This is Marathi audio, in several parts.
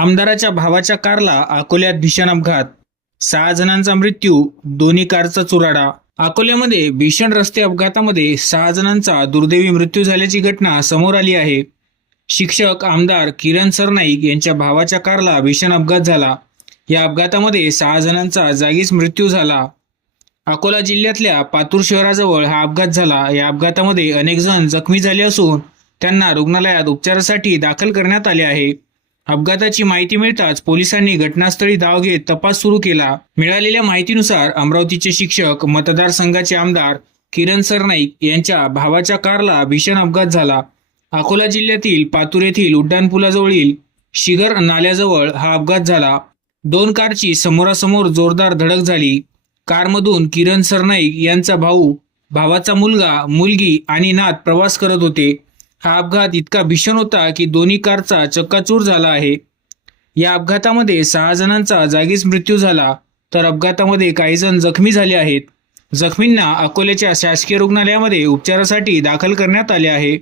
आमदाराच्या भावाच्या कारला अकोल्यात भीषण अपघात सहा जणांचा मृत्यू दोन्ही कारचा चुराडा. अकोल्यामध्ये भीषण रस्ते अपघातामध्ये सहा जणांचा दुर्दैवी मृत्यू झाल्याची घटना समोर आली आहे. शिक्षक आमदार किरण सरनाईक यांच्या भावाच्या कारला भीषण अपघात झाला. या अपघातामध्ये सहा जणांचा जागीच मृत्यू झाला. अकोला जिल्ह्यातल्या पातूर शहराजवळ हा अपघात झाला. या अपघातामध्ये अनेक जण जखमी झाले असून त्यांना रुग्णालयात उपचारासाठी दाखल करण्यात आले आहे. अपघाताची माहिती मिळताच पोलिसांनी घटनास्थळी धाव घेत तपास सुरू केला. मिळालेल्या माहितीनुसार अमरावतीचे शिक्षक मतदारसंघाचे आमदार किरण सरनाईक यांच्या भावाच्या कारला भीषण अपघात झाला. अकोला जिल्ह्यातील पातूर येथील उड्डाणपुलाजवळील शिगर नाल्याजवळ हा अपघात झाला. दोन कारची समोरासमोर जोरदार धडक झाली. कारमधून किरण सरनाईक यांचा भाऊ भावाचा मुलगा मुलगी आणि नात प्रवास करत होते. हा अपघात इतका भीषण होता की दोन्ही कारचा चक्काचूर झाला आहे. या अपघातामध्ये सहा जणांचा जागीच मृत्यू झाला तर अपघातामध्ये काही जण जखमी झाले आहेत. जखमींना अकोल्याच्या शासकीय रुग्णालयामध्ये उपचारासाठी दाखल करण्यात आले आहे.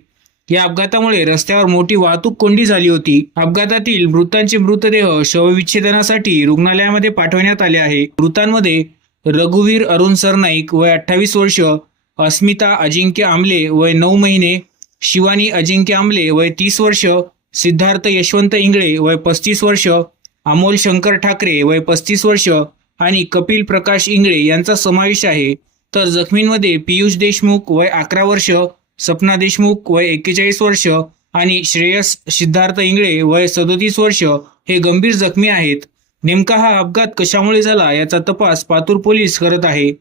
या अपघातामुळे रस्त्यावर मोठी वाहतूक कोंडी झाली होती. अपघातातील मृतांचे मृतदेह शवविच्छेदनासाठी रुग्णालयामध्ये पाठवण्यात आले आहे. मृतांमध्ये रघुवीर अरुण सरनाईक वय अठ्ठावीस वर्ष अस्मिता अजिंक्य आमले वय नऊ महिने शिवानी अजिंक्य आमले वय तीस वर्ष सिद्धार्थ यशवंत इंगळे वय पस्तीस वर्ष अमोल शंकर ठाकरे वय पस्तीस वर्ष आणि कपिल प्रकाश इंगळे यांचा समावेश आहे. तर जखमींमध्ये पियुष देशमुख वय अकरा वर्ष सपना देशमुख वय एक्केचाळीस वर्ष आणि श्रेयस सिद्धार्थ इंगळे वय सदोतीस वर्ष हे गंभीर जखमी आहेत. नेमका हा अपघात कशामुळे झाला याचा तपास पातूर पोलीस करत आहे.